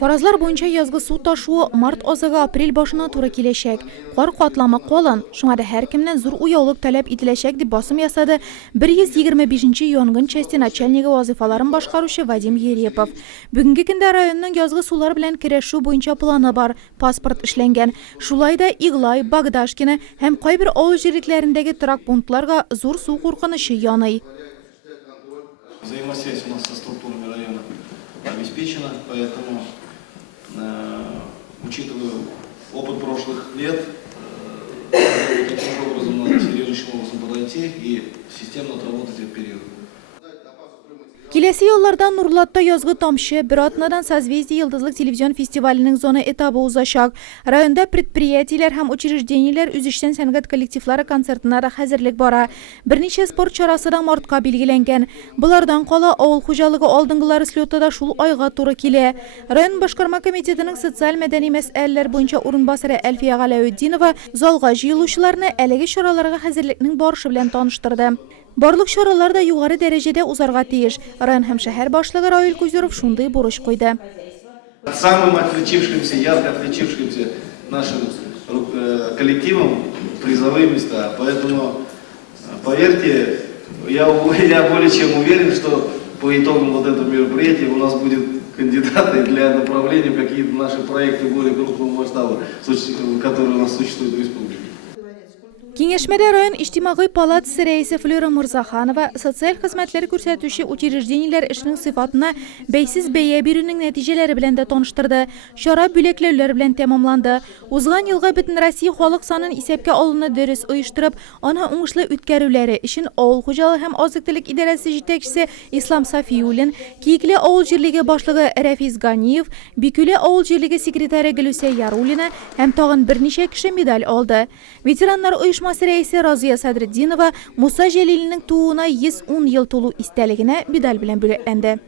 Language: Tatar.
Farazlar boyunca yazgı su taşığı mart ozaga aprel başına tura kileşek. Qor qatlama qolan, şuna da her kimden zor uyağılık talep itileşek deb basım yasadı. 125. yong'in chesti начальнигы vazifaların başqarışı Vadim Yerepov. Bugungi kunda rayonning yazgı sular bilan kireşu boyunca planı var. Pasport ishlangan. Şulayda Iglay, Bagdashkina hem qaybir avul jerliklarindagi trak punktlarga zor suv qo'rqinishi yonay. Взаимосвязь у нас со структурами района обеспечена, поэтому, учитывая опыт прошлых лет, таким же образом надо серьезнейшим образом подойти и системно отработать этот период. Kilesi yollardan Nurlat'ta yazgı tamşı, Biratnadan Sazvezdi Yıldızlık Televizyon Festivalining zona etabı uzaşak. Rayonda предприятиелер hem учреждениелер üzüşten sanat kollektivlari konsertine de hazırlık bara. Bir neçe sport çarasıdan martqa belgilengen. Bulardan qala avul xo'jaligi oldingilari slyotada şul ayga to'g'ri kele. Rayon Boshqarma komitetining sotsial madaniy masalalar bo'yicha o'rinbosari Alfiya G'alavuddinova zalga jiyiluvchilarni aligi choralarga hazırlıkning borishi bilan tanishtirdi. Barlık şoralarda yuqori derecede uzarga teyish. Rayon hem şehir başlığı Raul Kuzerov şunday buruş qo'ydi. Самым отличившимся, ярко отличившимся нашим коллективом призовые места. Поэтому, поверьте, я более чем уверен, что по итогам вот этого мероприятия у нас будут кандидаты для направления в какие-то наши проекты более крупного масштаба, которые у нас существуют в республике. Kengashmada rayon ijtimoiy palatasi raisi Flora Mirzaxonova sotsial xizmatlar ko'rsatuvchi uchrejdeniylar ishining sifatini beysiz beya beruning natijalari bilan da tanishtirdi. Shora bo'laklar bilan tamomlandi. O'zgan yilga butun Rossiya xalq sonini hisobga olinib dars uyushtirib, ona o'ngishli o'tkazuvlari ishin Ovul xo'jaligi ham oziq-tulik idorasi yetakchisi Islom Safiyulin, Kiyikli ovul jirligi boshlig'i Rafiz Ganiyev, Bikuli ovul jirligi sekretari Guluse Yarulina ham tag'in bir necha kishi medal oldi. Veteranlar uyushmasi raisi Roziya Sadriddinova Musa Jalilining tug'uuna 110 yil to'luv istaligini medal bilan bo'laklendi.